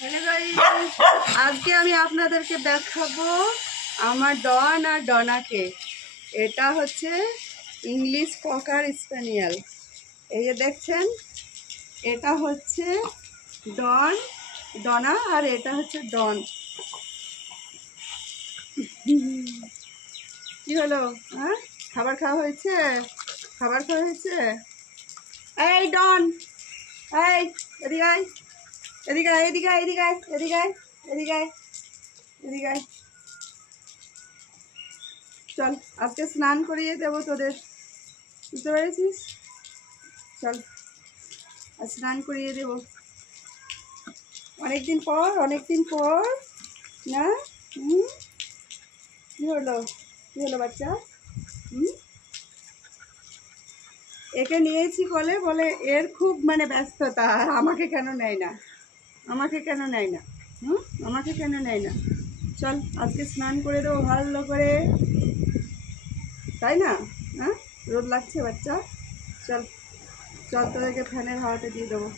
Hello guys, আজকে আমি আপনাদেরকে দেখাবো আমার ডন আর ডনাকে। এটা হচ্ছে ইংলিশ ককার স্প্যানিয়েল। এই যে দেখছেন, এটা হচ্ছে ডন, ডনা, আর এটা হচ্ছে ডন। কি হলো? হ্যাঁ, খাবার খাওয়া হয়েছে? খাবার খাওয়া হয়েছে? এই ডন, এই এদিকে আয়, এদিকে আয়, এদিকে আয়, এদিকে আয়, এদিকে আয়, এদিকে আয়, এদিকে আয়। চল, আজকে স্নান করিয়ে দেবো তোদের, বুঝতে পেরেছিস? চল, আজ স্নান করিয়ে দেবো অনেকদিন পর, অনেকদিন পর। না? হুম, কী হলো? কী হলো বাচ্চা? হুম, একে নিয়েছি বলে বলে এর খুব ব্যস্ততা, আর আমাকে কেন নেয় না? আমাকে কেন নেয় না? হুম, আমাকে কেন নেয় না? চল, আজকে স্নান করে দেবো ভালো করে, তাই না? হ্যাঁ, রোদ লাগছে বাচ্চা। চল, চল তোদেরকে ফ্যানের হাওয়াতে দিয়ে দেবো।